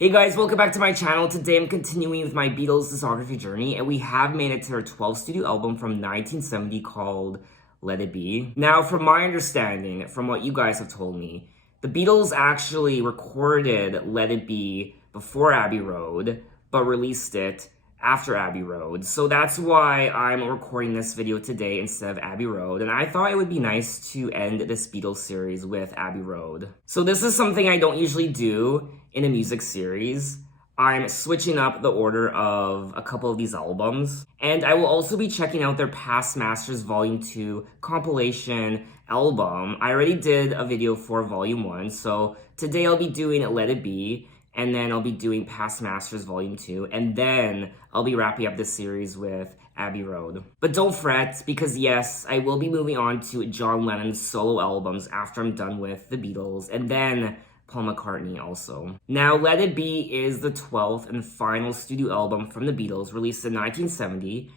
Hey guys, welcome back to my channel. Today I'm continuing with my Beatles discography journey, and we have made it to their 12th studio album from 1970 called Let It Be. Now, from my understanding, from what you guys have told me, the Beatles actually recorded Let It Be before Abbey Road, but released it after Abbey Road. So that's why I'm recording this video today instead of Abbey Road. And I thought it would be nice to end this Beatles series with Abbey Road. So this is something I don't usually do in a music series. I'm switching up the order of a couple of these albums. And I will also be checking out their Past Masters Volume 2 compilation album. I already did a video for Volume 1, so today I'll be doing Let It Be, and then I'll be doing Past Masters Volume 2, and then I'll be wrapping up this series with Abbey Road. But don't fret, because yes, I will be moving on to John Lennon's solo albums after I'm done with the Beatles, and then Paul McCartney also. Now, Let It Be is the 12th and final studio album from the Beatles, released in 1970,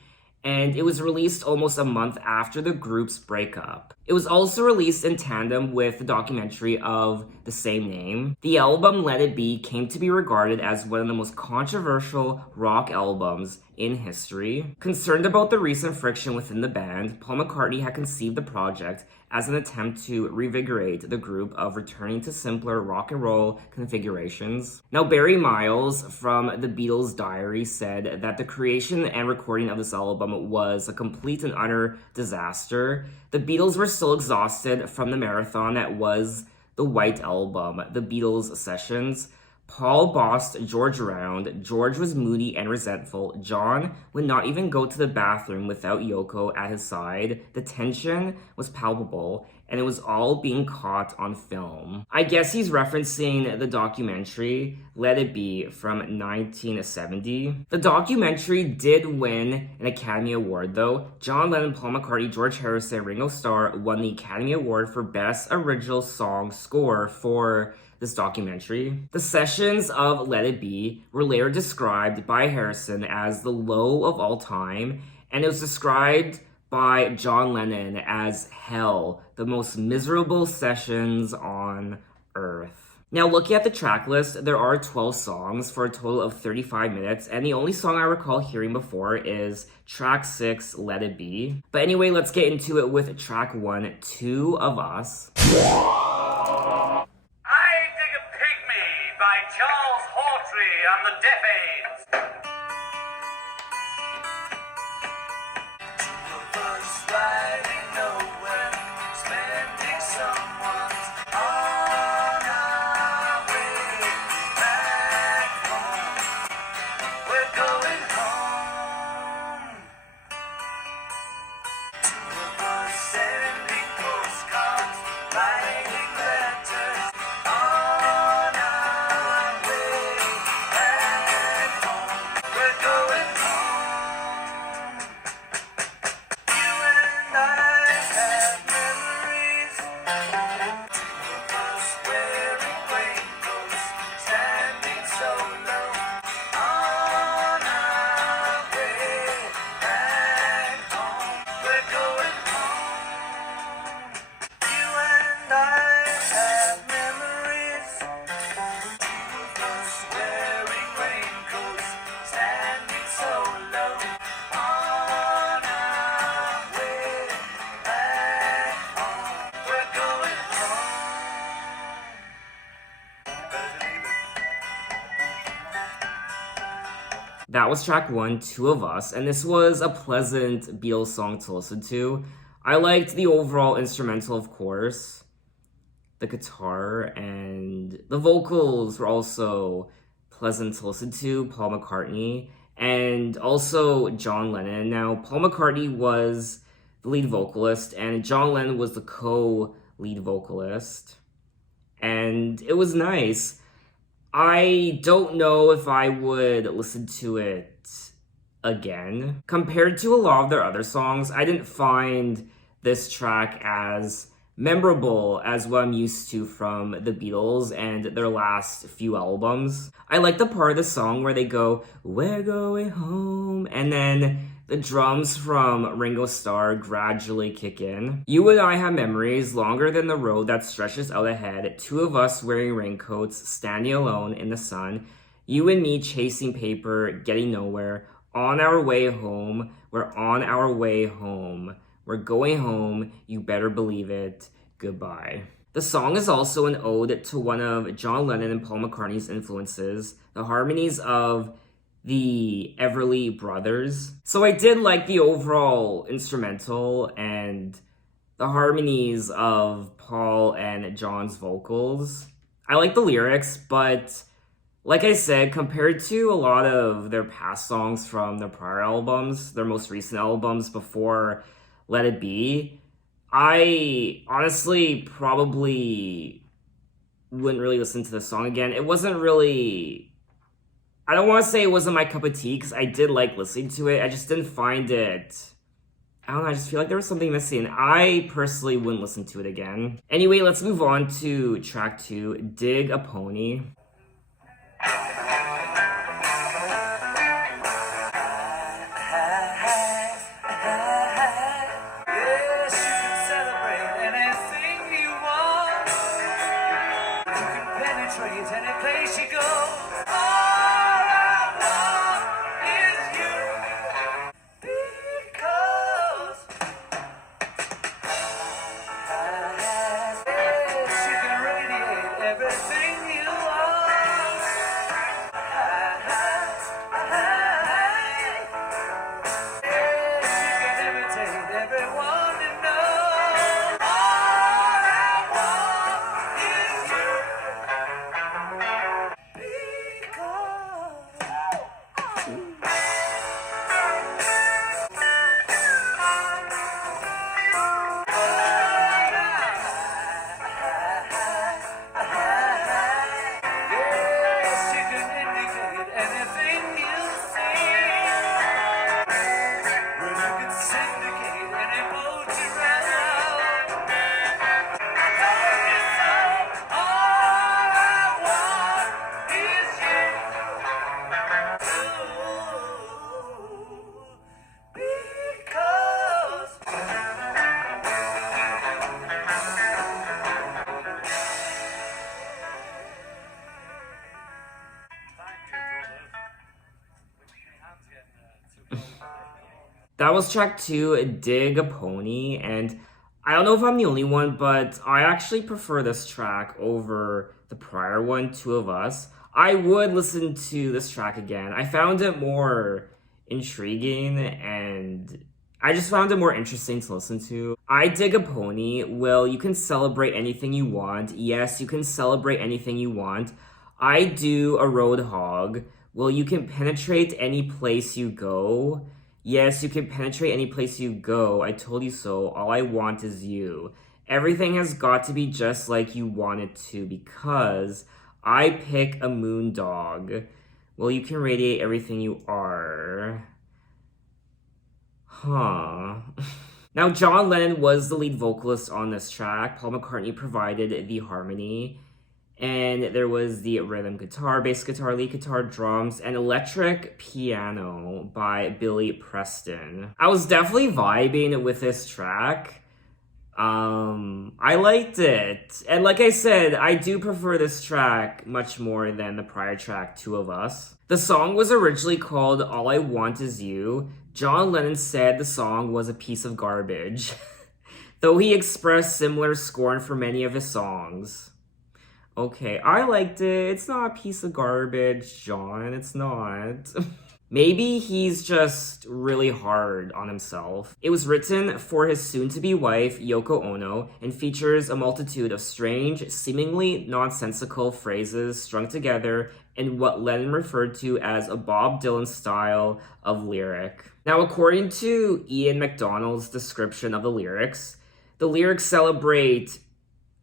and it was released almost a month after the group's breakup. It was also released in tandem with the documentary of the same name. The album Let It Be came to be regarded as one of the most controversial rock albums in history. Concerned about the recent friction within the band, Paul McCartney had conceived the project as an attempt to revigorate the group of returning to simpler rock and roll configurations. Now, Barry Miles from the Beatles' diary said that the creation and recording of this album was a complete and utter disaster. The Beatles were still exhausted from the marathon that was the White Album, the Beatles Sessions. Paul bossed George around. George was moody and resentful. John would not even go to the bathroom without Yoko at his side. The tension was palpable, and it was all being caught on film. I guess he's referencing the documentary Let It Be from 1970. The documentary did win an Academy Award though. John Lennon, Paul McCartney, George Harrison, and Ringo Starr won the Academy Award for Best Original Song Score for this documentary. The sessions of Let It Be were later described by Harrison as the low of all time, and it was described by John Lennon as hell, the most miserable sessions on Earth. Now, looking at the track list, there are 12 songs for a total of 35 minutes, and the only song I recall hearing before is track 6, Let It Be. But anyway, let's get into it with track 1, Two of Us. And the Deaf Aids. Two of us riding nowhere, spending someone's on our way back home. We're going home. Two of us sending postcards, writing letters on our way. We're going home. You and I have memories. Two of us wearing raincoats, standing so low on our way back home. We're going home. You and I have memories. Two of us wearing raincoats, standing so low on our way back home. We're going home. That was track 1, Two of Us, and this was a pleasant Beatles song to listen to. I liked the overall instrumental, of course, the guitar, and the vocals were also pleasant to listen to, Paul McCartney, and also John Lennon. Now, Paul McCartney was the lead vocalist, and John Lennon was the co-lead vocalist, and it was nice. I don't know if I would listen to it again. Compared to a lot of their other songs, I didn't find this track as memorable as what I'm used to from the Beatles and their last few albums. I like the part of the song where they go, "We're going home," and then the drums from Ringo Starr gradually kick in. You and I have memories longer than the road that stretches out ahead, two of us wearing raincoats, standing alone in the sun. You and me chasing paper, getting nowhere. On our way home, we're on our way home. We're going home, you better believe it. Goodbye. The song is also an ode to one of John Lennon and Paul McCartney's influences, the harmonies of the Everly Brothers. So I did like the overall instrumental and the harmonies of Paul and John's vocals. I like the lyrics, but like I said, compared to a lot of their past songs from their prior albums, their most recent albums before Let It Be, I honestly probably wouldn't really listen to the song again. It wasn't really. I don't want to say it wasn't my cup of tea because I did like listening to it. I just didn't find it. I don't know, I just feel like there was something missing. I personally wouldn't listen to it again. Anyway, let's move on to track 2, Dig a Pony. Yes, you can celebrate anything you want. You can penetrate any place you go. All I want is you. Because yes, you can radiate everything you want. Yes, you can imitate everyone you know. All I want is you. Yes, you can indicate anything you see. Well, you can syndicate any boat you rent out. Told you so. All I want is you. Because That was track 2, Dig a Pony, and I don't know if I'm the only one, but I actually prefer this track over the prior one, Two of Us. I would listen to this track again. I found it more intriguing and I just found it more interesting to listen to. I Dig a Pony. Well, you can celebrate anything you want. Yes, you can celebrate anything you want. I do a roadhog. Well, you can penetrate any place you go. Yes, you can penetrate any place you go. I told you so. All I want is you. Everything has got to be just like you want it to because I pick a moon dog. Well, you can radiate everything you are. Huh. Now, John Lennon was the lead vocalist on this track. Paul McCartney provided the harmony. And there was the rhythm guitar, bass guitar, lead guitar, drums, and electric piano by Billy Preston. I was definitely vibing with this track. I liked it. And like I said, I do prefer this track much more than the prior track, Two of Us. The song was originally called All I Want Is You. John Lennon said the song was a piece of garbage, though he expressed similar scorn for many of his songs. Okay, I liked it. It's not a piece of garbage, John. It's not. Maybe he's just really hard on himself. It was written for his soon-to-be wife, Yoko Ono, and features a multitude of strange, seemingly nonsensical phrases strung together in what Lennon referred to as a Bob Dylan style of lyric. Now, according to Ian MacDonald's description of the lyrics celebrate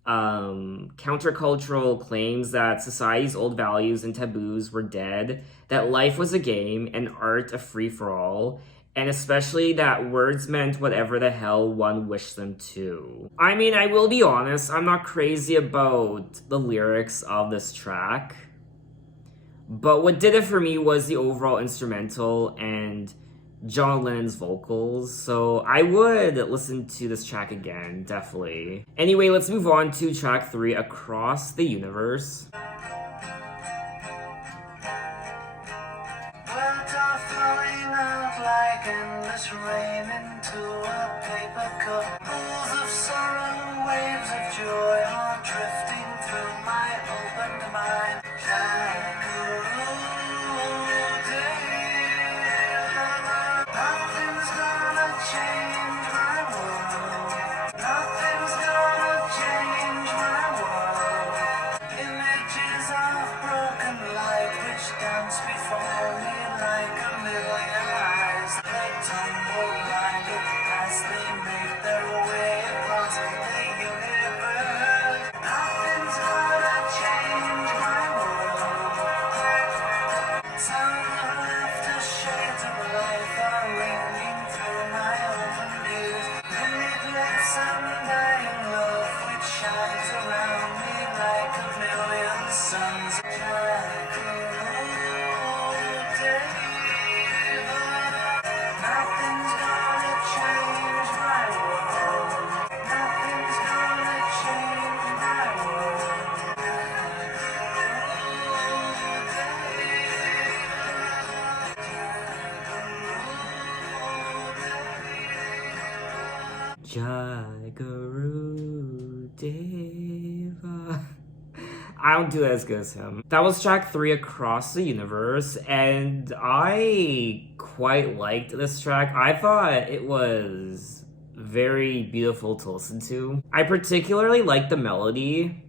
countercultural claims that society's old values and taboos were dead, that life was a game and art a free-for-all, and especially that words meant whatever the hell one wished them to. I mean, I will be honest, I'm not crazy about the lyrics of this track, but what did it for me was the overall instrumental and John Lennon's vocals, so I would listen to this track again, definitely. Anyway, let's move on to track 3, Across the Universe. dance before me like a million eyes. They tumble blinded as they make their way across the universe. Nothing's gonna change my world. Sound of laughter, shades of life are ringing through my open ears. Limitless undying love which shines around me like a million suns. Like a old day. Nothing's gonna change my world. Nothing's gonna change my world. Jagaru Deva. I don't do it as good as him. That was track 3, Across the Universe, and I quite liked this track. I thought it was very beautiful to listen to. I particularly liked the melody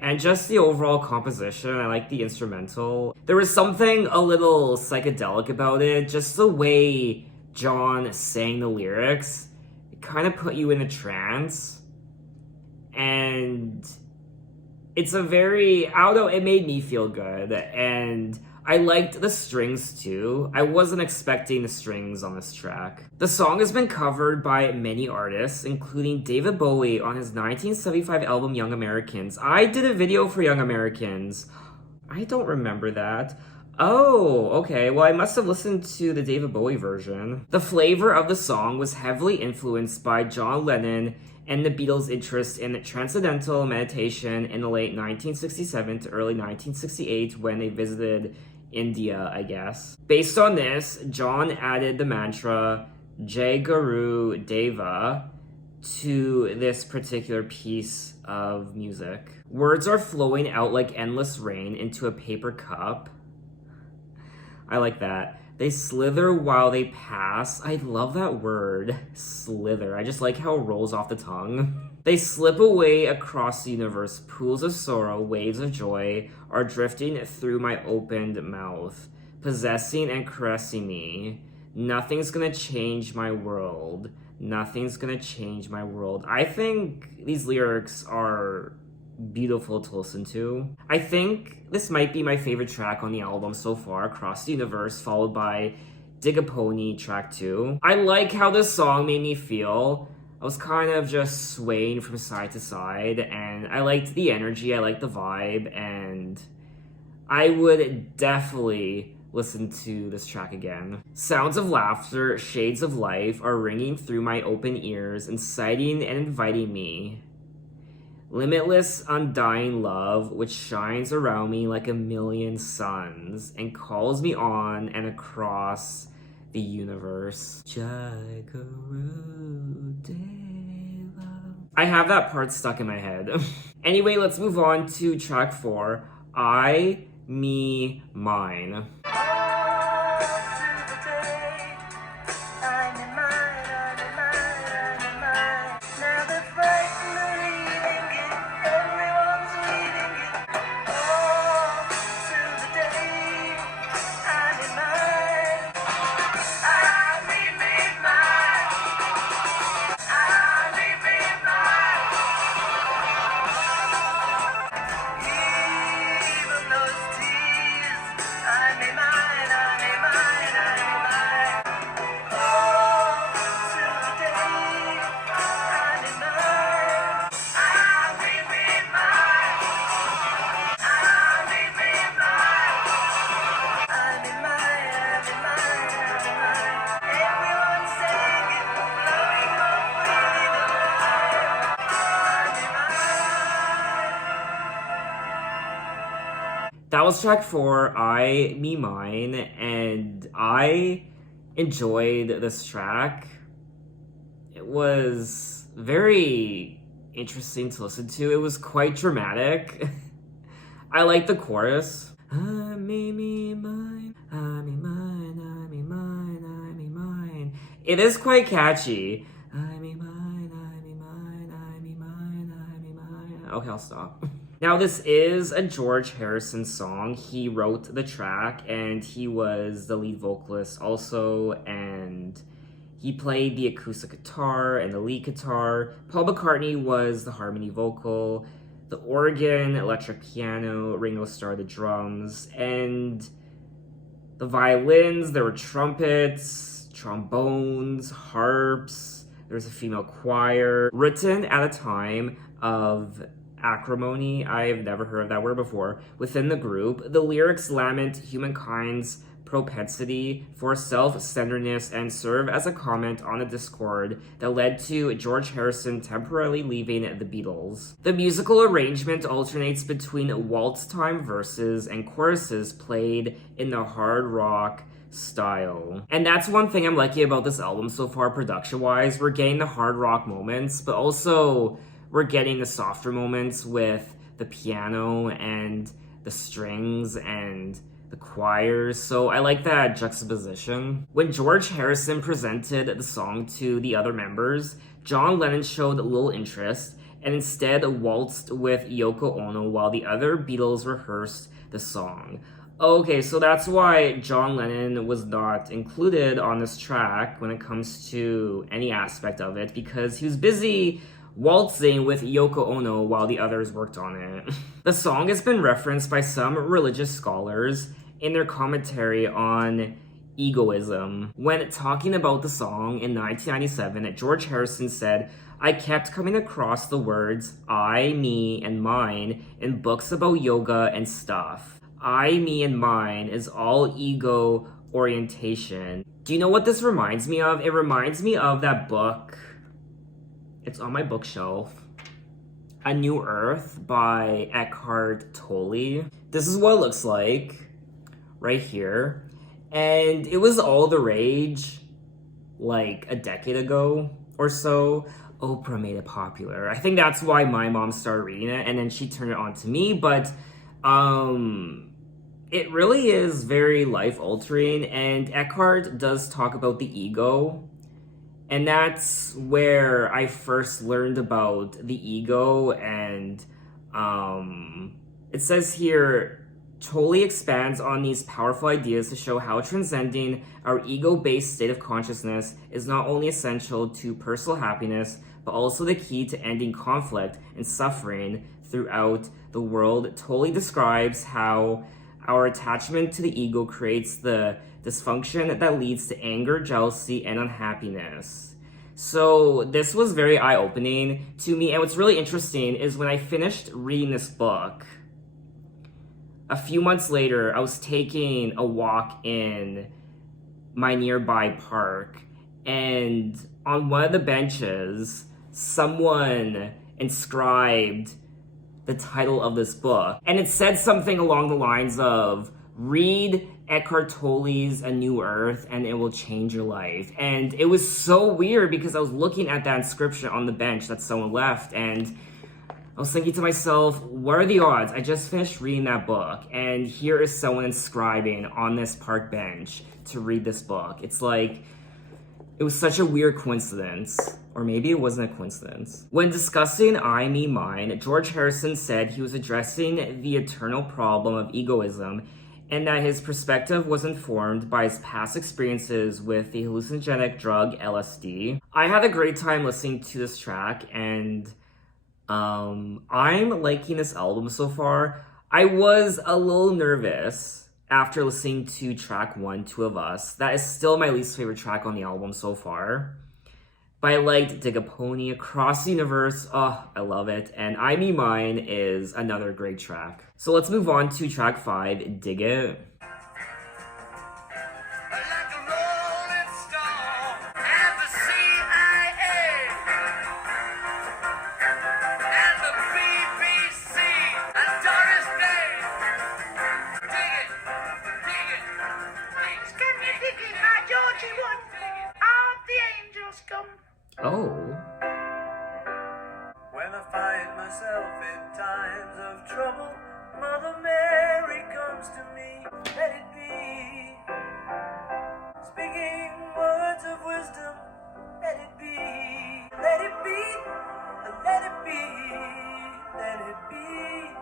and just the overall composition. I liked the instrumental. There was something a little psychedelic about it, just the way John sang the lyrics. It kind of put you in a trance, and it's a very, I don't know, it made me feel good, and I liked the strings too. I wasn't expecting the strings on this track. The song has been covered by many artists, including David Bowie on his 1975 album Young Americans. I did a video for Young Americans. I don't remember that. Oh, okay. Well, I must have listened to the David Bowie version. The flavor of the song was heavily influenced by John Lennon and the Beatles' interest in transcendental meditation in the late 1967 to early 1968 when they visited India, I guess. Based on this, John added the mantra Jai Guru Deva to this particular piece of music. Words are flowing out like endless rain into a paper cup. I like that. They slither while they pass. I love that word, slither. I just like how it rolls off the tongue. They slip away across the universe. Pools of sorrow, waves of joy are drifting through my opened mouth, possessing and caressing me. Nothing's gonna change my world. Nothing's gonna change my world. I think these lyrics are beautiful to listen to. I think this might be my favorite track on the album so far, Across the Universe, followed by Dig a Pony, track 2. I like how this song made me feel. I was kind of just swaying from side to side, and I liked the energy, I liked the vibe, and I would definitely listen to this track again. Sounds of laughter, shades of life are ringing through my open ears, inciting and inviting me. Limitless, undying love, which shines around me like a million suns and calls me on and across the universe. Jai Guru Deva. I have that part stuck in my head. Anyway, let's move on to track 4, I, Me, Mine. That was track 4, I, Me, Mine, and I enjoyed this track. It was very interesting to listen to. It was quite dramatic. I like the chorus. I, me, mine, I, me, mine, I, me, mine, I, me, mine. It is quite catchy. I, me, mine, I, me, mine, I, me, mine, I, me, mine. Okay, I'll stop. Now, this is a George Harrison song. He wrote the track, and he was the lead vocalist also, and he played the acoustic guitar and the lead guitar. Paul McCartney was the harmony vocal, the organ, electric piano, Ringo Starr the drums, and the violins. There were trumpets, trombones, harps. There was a female choir. Written at a time of acrimony, I've never heard of that word before, within the group. The lyrics lament humankind's propensity for self-centeredness and serve as a comment on the discord that led to George Harrison temporarily leaving the Beatles. The musical arrangement alternates between waltz-time verses and choruses played in the hard rock style. And that's one thing I'm liking about this album so far, production-wise. We're getting the hard rock moments, but also we're getting the softer moments with the piano and the strings and the choirs, so I like that juxtaposition. When George Harrison presented the song to the other members, John Lennon showed little interest and instead waltzed with Yoko Ono while the other Beatles rehearsed the song. Okay, so that's why John Lennon was not included on this track when it comes to any aspect of it, because he was busy waltzing with Yoko Ono while the others worked on it. The song has been referenced by some religious scholars in their commentary on egoism. When talking about the song in 1997, George Harrison said, "I kept coming across the words I, me, and mine in books about yoga and stuff. I, me, and mine is all ego orientation." Do you know what this reminds me of? It reminds me of that book. It's on my bookshelf. A New Earth by Eckhart Tolle. This is what it looks like right here. And it was all the rage like a decade ago or so. Oprah made it popular. I think that's why my mom started reading it, and then she turned it on to me. But it really is very life-altering, and Eckhart does talk about the ego. And that's where I first learned about the ego, and it says here, Tolle expands on these powerful ideas to show how transcending our ego-based state of consciousness is not only essential to personal happiness, but also the key to ending conflict and suffering throughout the world. Tolle describes how our attachment to the ego creates the dysfunction that leads to anger, jealousy, and unhappiness. So this was very eye-opening to me, and what's really interesting is when I finished reading this book, a few months later, I was taking a walk in my nearby park, and on one of the benches, someone inscribed the title of this book, and it said something along the lines of, "Read Eckhart Tolle's A New Earth and it will change your life." And it was so weird because I was looking at that inscription on the bench that someone left, and I was thinking to myself, what are the odds? I just finished reading that book, and here is someone inscribing on this park bench to read this book. It's like, it was such a weird coincidence. Or maybe it wasn't a coincidence. When discussing I, me, mine, George Harrison said he was addressing the eternal problem of egoism, and that his perspective was informed by his past experiences with the hallucinogenic drug LSD. I had a great time listening to this track, and I'm liking this album so far. I was a little nervous after listening to track 1, Two of Us. That is still my least favorite track on the album so far. But I liked Dig a Pony, Across the Universe, oh, I love it. And I Me Mine is another great track. So let's move on to track 5, Dig It. Like a rolling stone and the CIA and the BBC and Doris Day. Dig it, dig it, dig it. Can you dig it, my Georgie one? Aren't the angels come? Oh. When I find myself in times of trouble, Mother Mary comes to me. Let it be. Speaking words of wisdom. Let it be. Let it be. Let it be. Let it be.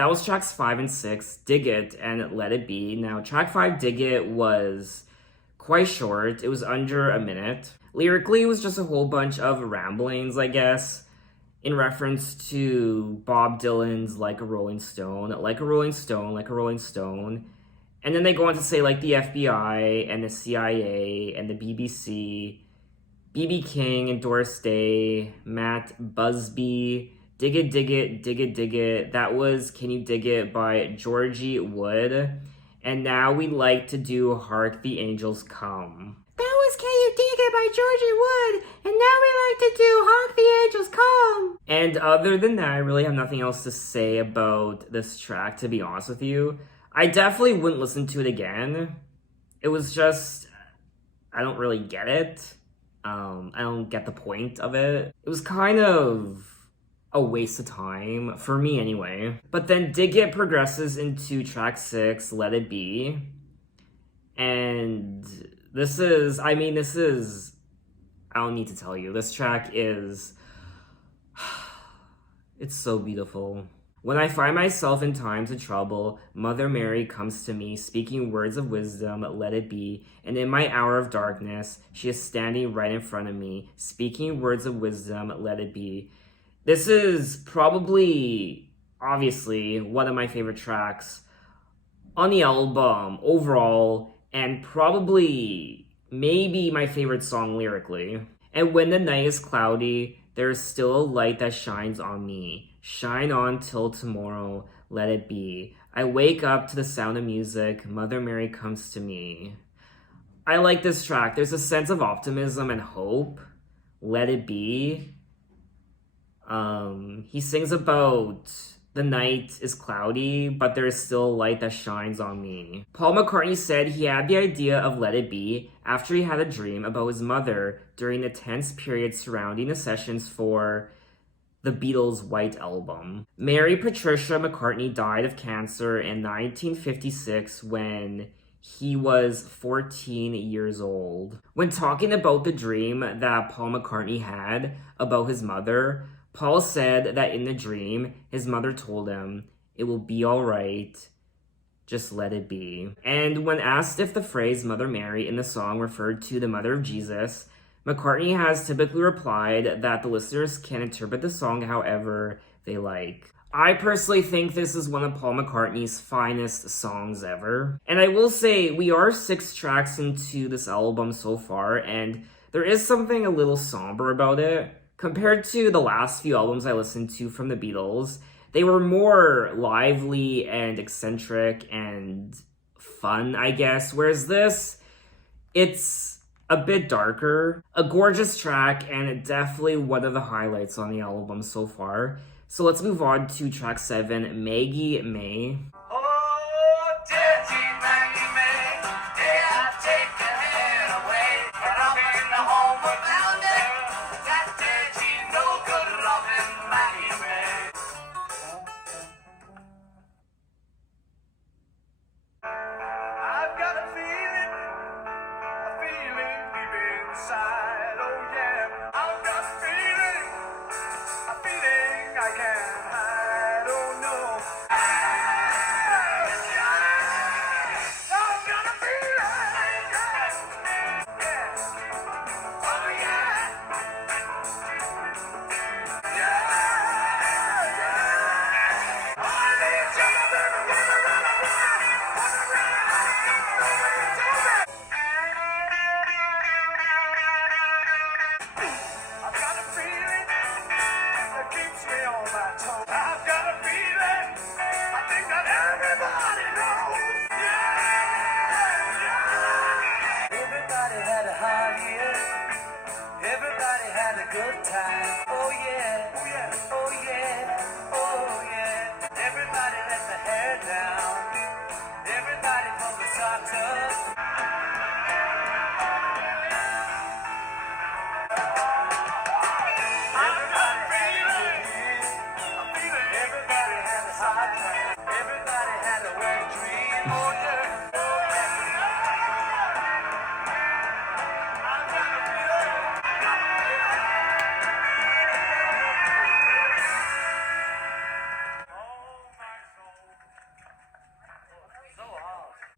That was tracks 5 and 6, Dig It and Let It Be. Now, track 5, Dig It, was quite short. It was under a minute. Lyrically, it was just a whole bunch of ramblings, I guess, in reference to Bob Dylan's Like a Rolling Stone, like a Rolling Stone, like a Rolling Stone. And then they go on to say, like, the FBI and the CIA and the BBC, B.B. King and Doris Day, Matt Busby, Dig It, Dig It, Dig It, Dig It. That was Can You Dig It by Georgie Wood. And now we like to do Hark the Angels Come. That was Can You Dig It by Georgie Wood. And now we like to do Hark the Angels Come. And other than that, I really have nothing else to say about this track, to be honest with you. I definitely wouldn't listen to it again. It was just, I don't really get it. I don't get the point of it. It was kind of a waste of time, for me anyway. But then Dig It progresses into track 6, Let It Be. And this is, I don't need to tell you, this track is, it's so beautiful. When I find myself in times of trouble, Mother Mary comes to me, speaking words of wisdom, let it be. And in my hour of darkness, she is standing right in front of me, speaking words of wisdom, let it be. This is probably, obviously, one of my favorite tracks on the album overall, and probably, maybe my favorite song lyrically. And when the night is cloudy, there is still a light that shines on me. Shine on till tomorrow, let it be. I wake up to the sound of music, Mother Mary comes to me. I like this track. There's a sense of optimism and hope. Let it be. He sings about the night is cloudy, but there is still a light that shines on me. Paul McCartney said he had the idea of Let It Be after he had a dream about his mother during the tense period surrounding the sessions for the Beatles' White Album. Mary Patricia McCartney died of cancer in 1956 when he was 14 years old. When talking about the dream that Paul McCartney had about his mother, Paul said that in the dream, his mother told him, "It will be all right, just let it be." And when asked if the phrase Mother Mary in the song referred to the mother of Jesus, McCartney has typically replied that the listeners can interpret the song however they like. I personally think this is one of Paul McCartney's finest songs ever. And I will say, we are 6 tracks into this album so far, and there is something a little somber about it. Compared to the last few albums I listened to from the Beatles, they were more lively and eccentric and fun, I guess. Whereas this, it's a bit darker, a gorgeous track, and definitely one of the highlights on the album so far. So let's move on to track 7, Maggie May. Oh, dirty Maggie May, dare I take your hand away? And I'm in the home of London, that dirty, no good loving Maggie May. I've got a feeling deep inside, oh yeah. I've got a feeling I can't hide, oh no. I've got a feeling, yeah, oh yeah, yeah. I need you to I've got a feeling that keeps me on my toes. I've got a feeling I think that everybody knows. Yeah, yeah. Everybody had a hard year. Everybody had a good time. Oh yeah, oh yeah, oh yeah, oh yeah. Everybody let the hair down. Everybody pulled the socks up. Everybody had a wet dream, oh yeah, oh yeah.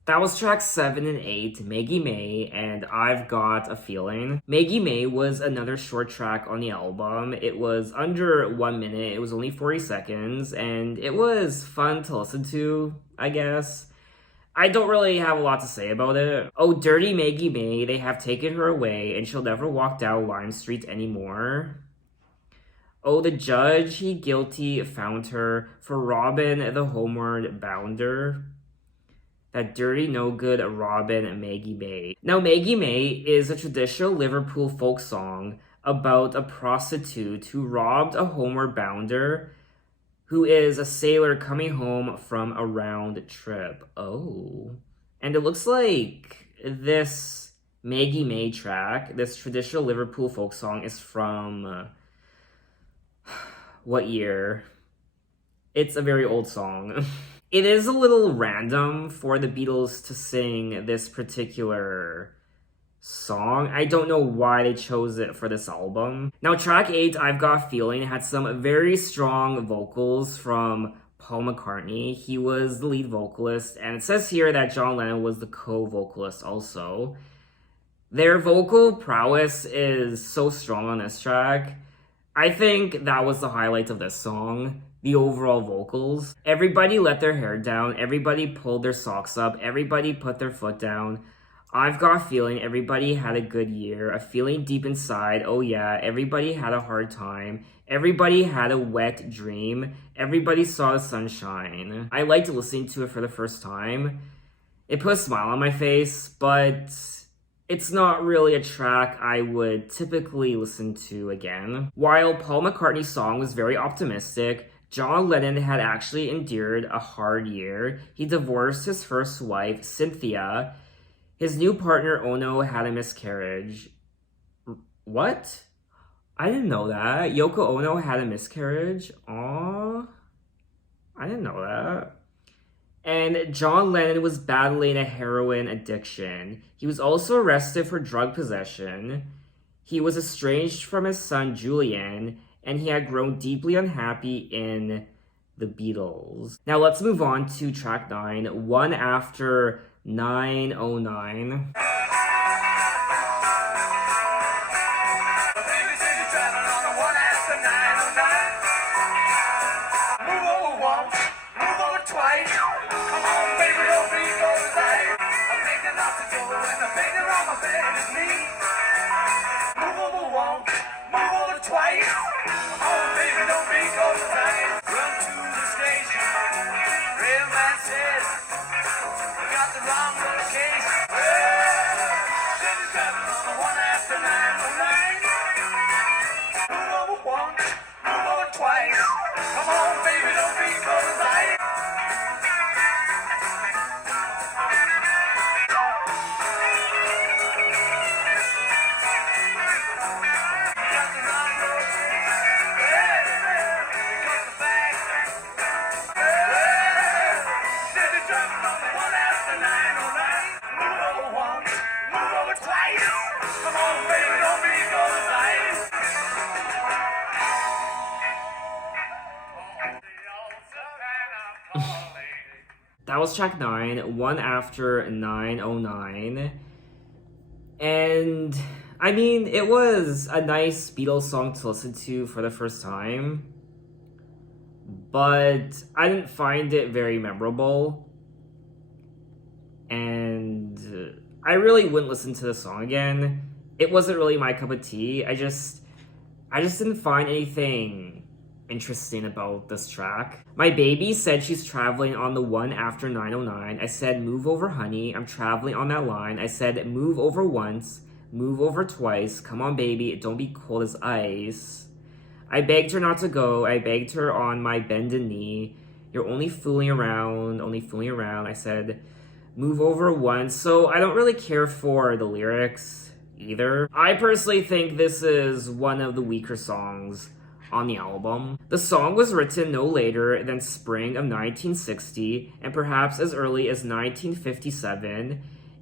That was tracks 7 and 8, Maggie May, and I've Got a Feeling. Maggie May was another short track on the album. It was under 1 minute, it was only 40 seconds, and it was fun to listen to, I guess. I don't really have a lot to say about it. Oh, dirty Maggie May, they have taken her away, and she'll never walk down Lime Street anymore. Oh, the judge, he guilty found her for robbing the homeward bounder. That dirty, no good Robin Maggie May. Now, Maggie May is a traditional Liverpool folk song about a prostitute who robbed a homeward bounder who is a sailor coming home from a round trip. Oh. And it looks like this Maggie May track, this traditional Liverpool folk song, is from what year? It's a very old song. It is a little random for the Beatles to sing this particular song. I don't know why they chose it for this album. Now, track 8, I've Got a Feeling, had some very strong vocals from Paul McCartney. He was the lead vocalist, and it says here that John Lennon was the co-vocalist also. Their vocal prowess is so strong on this track. I think that was the highlight of this song. The overall vocals. Everybody let their hair down. Everybody pulled their socks up. Everybody put their foot down. I've got a feeling everybody had a good year. A feeling deep inside. Oh yeah, everybody had a hard time. Everybody had a wet dream. Everybody saw the sunshine. I liked listening to it for the first time. It put a smile on my face, but it's not really a track I would typically listen to again. While Paul McCartney's song was very optimistic, John Lennon had actually endured a hard year. He divorced his first wife, Cynthia. His new partner, Ono, had a miscarriage. What? I didn't know that. Yoko Ono had a miscarriage? Aww. I didn't know that. And John Lennon was battling a heroin addiction. He was also arrested for drug possession. He was estranged from his son, Julian, and he had grown deeply unhappy in the Beatles. Now let's move on to track 9, One After 909. That was track 9, One After 909. And I mean, it was a nice Beatles song to listen to for the first time, but I didn't find it very memorable. And I really wouldn't listen to the song again. It wasn't really my cup of tea. I just didn't find anything interesting about this track. My baby said she's traveling on the One After 909. I said, move over, honey. I'm traveling on that line. I said, move over once, move over twice. Come on, baby. Don't be cold as ice. I begged her not to go. I begged her on my bended knee. You're only fooling around, only fooling around. I said, move over once. So I don't really care for the lyrics either. I personally think this is one of the weaker songs on the album. The song was written no later than spring of 1960 and perhaps as early as 1957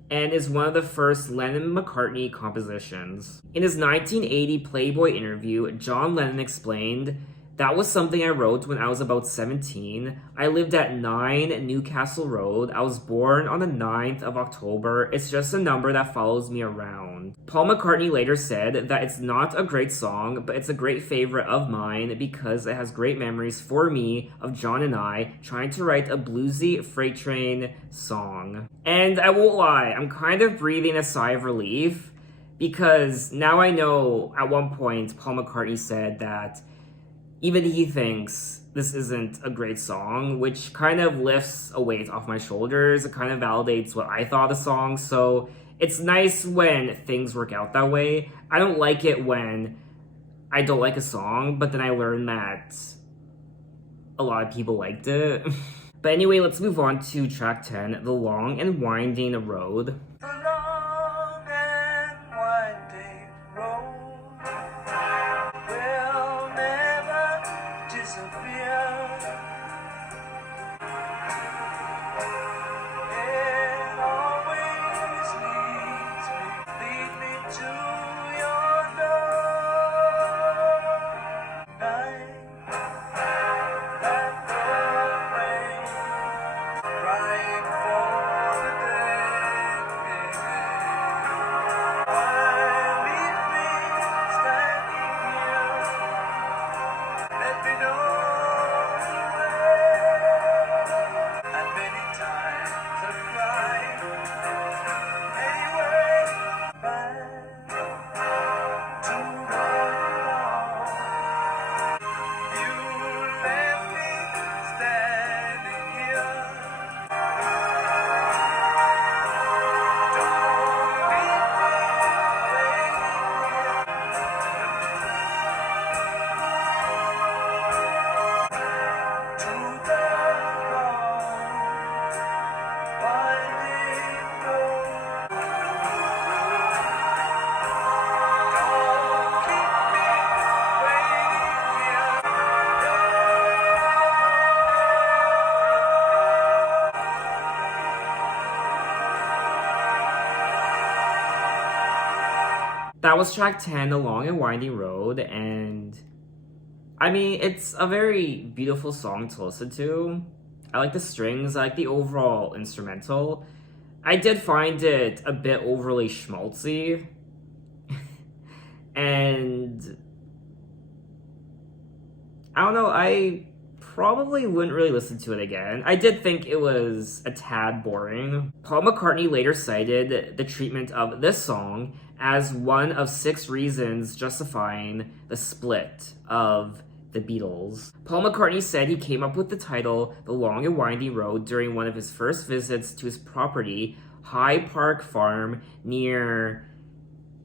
and is one of the first Lennon-McCartney compositions. In his 1980 Playboy interview, John Lennon explained That was something I wrote when I was about 17. I lived at 9 Newcastle Road. I was born on the 9th of October. It's just a number that follows me around. Paul McCartney later said that it's not a great song, but it's a great favorite of mine because it has great memories for me of John and I trying to write a bluesy freight train song. And I won't lie, I'm kind of breathing a sigh of relief because now I know at one point Paul McCartney said that even he thinks this isn't a great song, which kind of lifts a weight off my shoulders. It kind of validates what I thought of the song, so it's nice when things work out that way. I don't like it when I don't like a song, but then I learn that a lot of people liked it. But anyway, let's move on to track 10, The Long and Winding Road. The long and winding road will never disappear. It always lead me to your door. Night and rain, crying for the day. Why leave me standing here? Let me know the way. And many times I've cried anyway. Back to where you left me standing here. Don't leave me waiting to the long, winding road. Don't keep me waiting here. That was track 10, The Long and Winding Road, and I mean, it's a very beautiful song to listen to. I like the strings, I like the overall instrumental. I did find it a bit overly schmaltzy. And I don't know, I probably wouldn't really listen to it again. I did think it was a tad boring. Paul McCartney later cited the treatment of this song as one of 6 reasons justifying the split of the Beatles. Paul McCartney said he came up with the title The Long and Winding Road during one of his first visits to his property, High Park Farm, near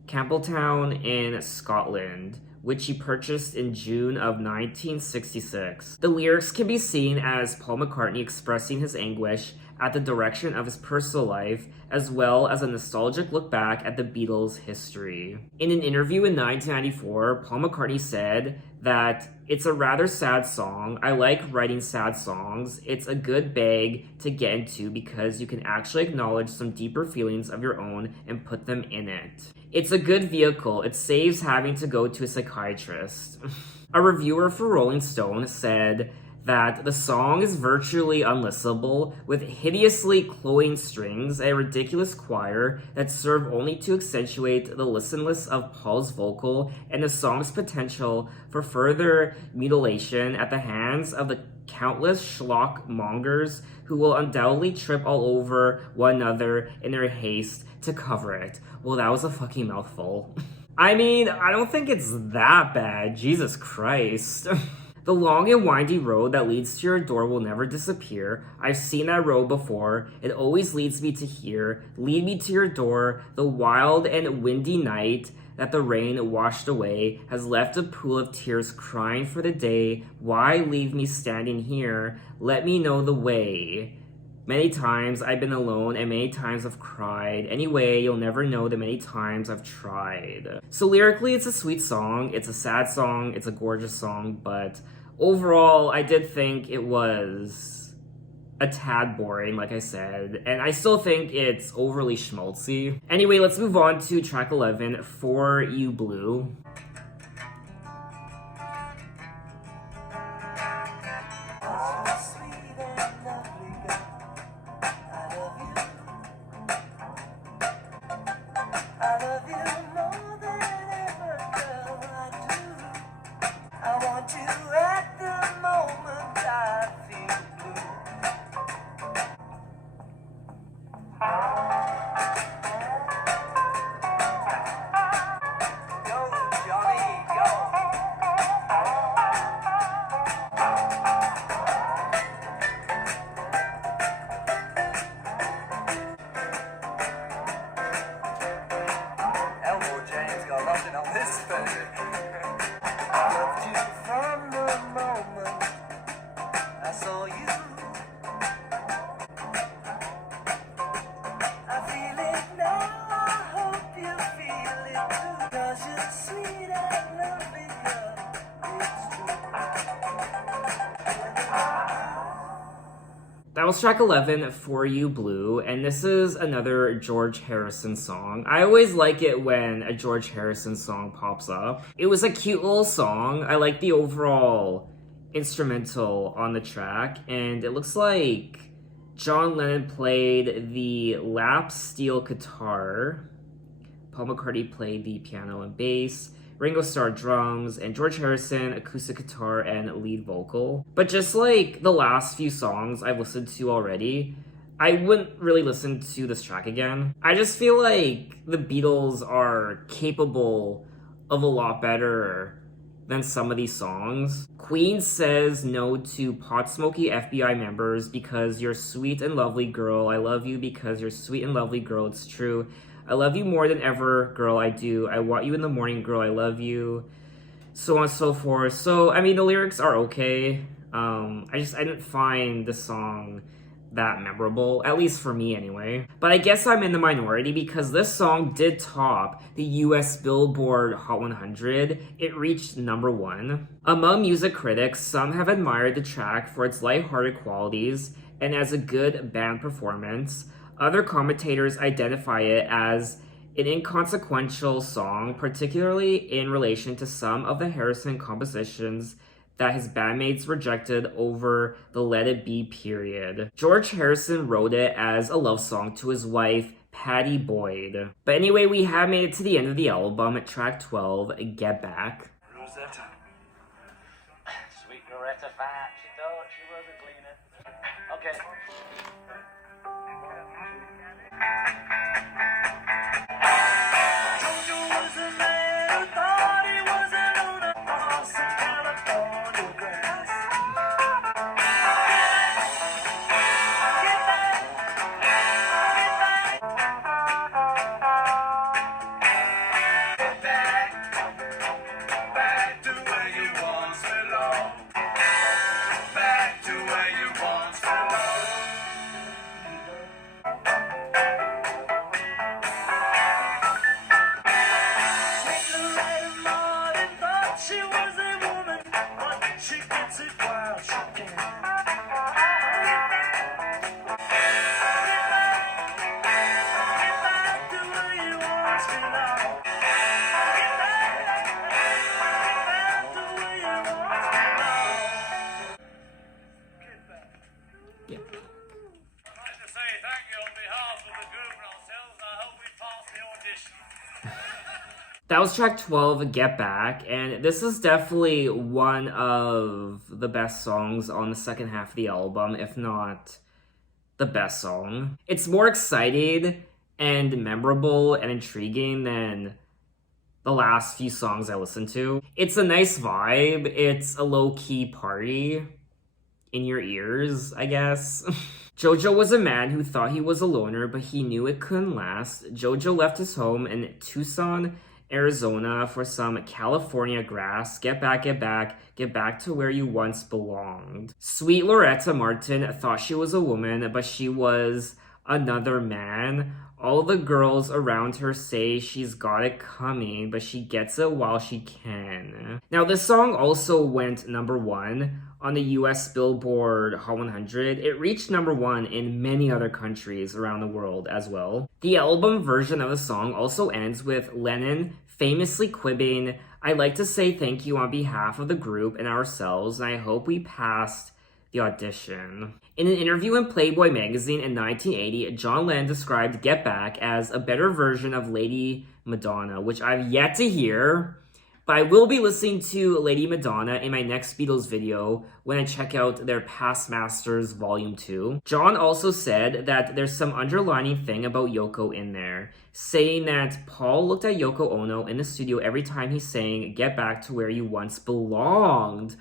Campbelltown in Scotland, which he purchased in June of 1966. The lyrics can be seen as Paul McCartney expressing his anguish at the direction of his personal life, as well as a nostalgic look back at the Beatles' history. In an interview in 1994, Paul McCartney said that it's a rather sad song. I like writing sad songs. It's a good bag to get into because you can actually acknowledge some deeper feelings of your own and put them in it. It's a good vehicle. It saves having to go to a psychiatrist. A reviewer for Rolling Stone said that the song is virtually unlistenable, with hideously cloying strings, a ridiculous choir that serve only to accentuate the listenless of Paul's vocal, and the song's potential for further mutilation at the hands of the countless schlock mongers who will undoubtedly trip all over one another in their haste to cover it. Well, that was a fucking mouthful. I mean, I don't think it's that bad. Jesus Christ. The long and windy road that leads to your door will never disappear. I've seen that road before. It always leads me to here. Lead me to your door. The wild and windy night that the rain washed away has left a pool of tears crying for the day. Why leave me standing here? Let me know the way. Many times I've been alone and many times I've cried. Anyway, you'll never know the many times I've tried. So lyrically, it's a sweet song. It's a sad song. It's a gorgeous song. But overall, I did think it was a tad boring, like I said. And I still think it's overly schmaltzy. Anyway, let's move on to track 11, For You Blue. That was track 11, For You Blue, and this is another George Harrison song. I always like it when a George Harrison song pops up. It was a cute little song. I like the overall instrumental on the track, and it looks like John Lennon played the lap steel guitar, Paul McCartney played the piano and bass, Ringo Starr drums, and George Harrison acoustic guitar and lead vocal. But just like the last few songs I've listened to already, I wouldn't really listen to this track again. I just feel like the Beatles are capable of a lot better than some of these songs. Queen says no to pot smoky FBI members because you're sweet and lovely girl. I love you because you're sweet and lovely girl. It's true. I love you more than ever, girl, I do. I want you in the morning, girl, I love you. So on and so forth. So, I mean, the lyrics are okay. I didn't find the song that memorable, at least for me anyway. But I guess I'm in the minority because this song did top the US Billboard Hot 100. It reached number 1. Among music critics, some have admired the track for its lighthearted qualities and as a good band performance. Other commentators identify it as an inconsequential song, particularly in relation to some of the Harrison compositions that his bandmates rejected over the Let It Be period. George Harrison wrote it as a love song to his wife, Pattie Boyd. But anyway, we have made it to the end of the album at track 12, Get Back. Rosetta. Sweet Loretta Fat, she thought she was a cleaner. Okay. That was track 12, Get Back, and this is definitely one of the best songs on the second half of the album, if not the best song. It's more exciting and memorable and intriguing than the last few songs I listened to. It's a nice vibe. It's a low-key party in your ears, I guess. Jojo was a man who thought he was a loner, but he knew it couldn't last. Jojo left his home in Tucson, Arizona for some California grass. Get back, get back, get back to where you once belonged. Sweet Loretta Martin thought she was a woman, but she was another man. All the girls around her say she's got it coming, but she gets it while she can. Now, this song also went number 1 on the US Billboard Hot 100. It reached number 1 in many other countries around the world as well. The album version of the song also ends with Lennon famously quipping, "I'd like to say thank you on behalf of the group and ourselves, and I hope we passed the audition." In an interview in Playboy magazine in 1980, John Lennon described Get Back as a better version of Lady Madonna, which I've yet to hear, but I will be listening to Lady Madonna in my next Beatles video when I check out their Past Masters Volume 2. John also said that there's some underlining thing about Yoko in there, saying that Paul looked at Yoko Ono in the studio every time he sang Get Back to Where You Once Belonged.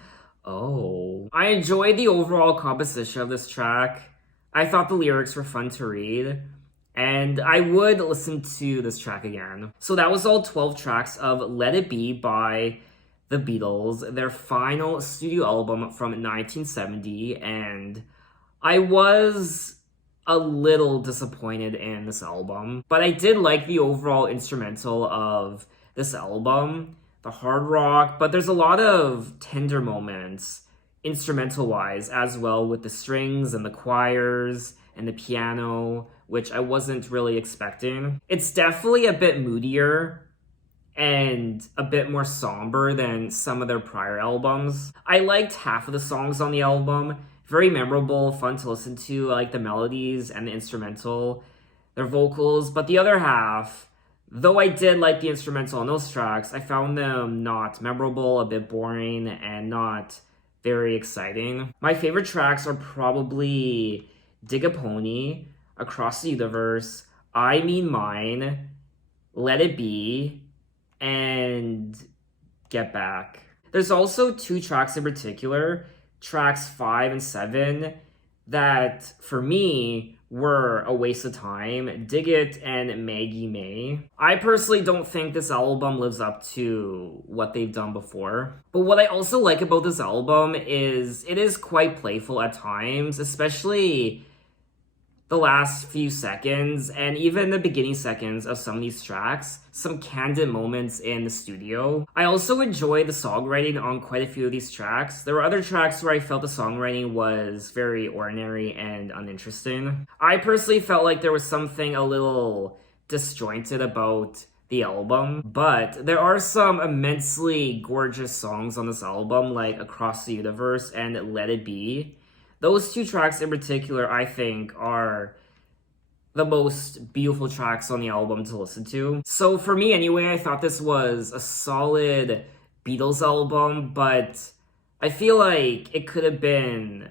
Oh. I enjoyed the overall composition of this track. I thought the lyrics were fun to read, and I would listen to this track again. So that was all 12 tracks of Let It Be by the Beatles, their final studio album from 1970, and I was a little disappointed in this album, but I did like the overall instrumental of this album. The hard rock, but there's a lot of tender moments instrumental wise as well, with the strings and the choirs and the piano, which I wasn't really expecting. It's definitely a bit moodier and a bit more somber than some of their prior albums. I liked half of the songs on the album. Very memorable, fun to listen to. I like the melodies and the instrumental, their vocals, but the other half, though I did like the instrumental on those tracks, I found them not memorable, a bit boring, and not very exciting. My favorite tracks are probably Dig a Pony, Across the Universe, I Mean Mine, Let It Be, and Get Back. There's also two tracks in particular, tracks 5 and 7, that for me were a waste of time. Dig It and Maggie May. I personally don't think this album lives up to what they've done before. But what I also like about this album is it is quite playful at times, especially the last few seconds and even the beginning seconds of some of these tracks, some candid moments in the studio. I also enjoy the songwriting on quite a few of these tracks. There were other tracks where I felt the songwriting was very ordinary and uninteresting. I personally felt like there was something a little disjointed about the album, but there are some immensely gorgeous songs on this album, like Across the Universe and Let It Be. Those two tracks in particular, I think, are the most beautiful tracks on the album to listen to. So for me anyway, I thought this was a solid Beatles album, but I feel like it could have been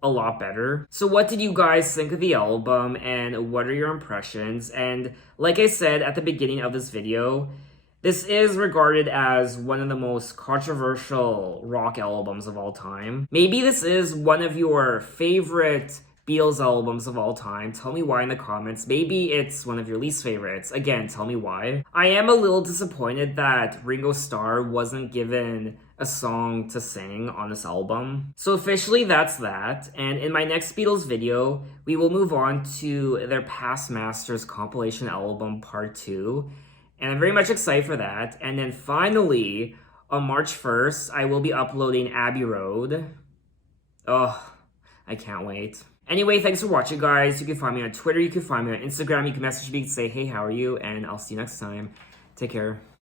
a lot better. So what did you guys think of the album, and what are your impressions? And like I said at the beginning of this video, this is regarded as one of the most controversial rock albums of all time. Maybe this is one of your favorite Beatles albums of all time. Tell me why in the comments. Maybe it's one of your least favorites. Again, tell me why. I am a little disappointed that Ringo Starr wasn't given a song to sing on this album. So officially that's that. And in my next Beatles video, we will move on to their Past Masters compilation album part 2. And I'm very much excited for that. And then finally, on March 1st, I will be uploading Abbey Road. Oh, I can't wait. Anyway, thanks for watching, guys. You can find me on Twitter, you can find me on Instagram, you can message me and say, hey, how are you? And I'll see you next time. Take care.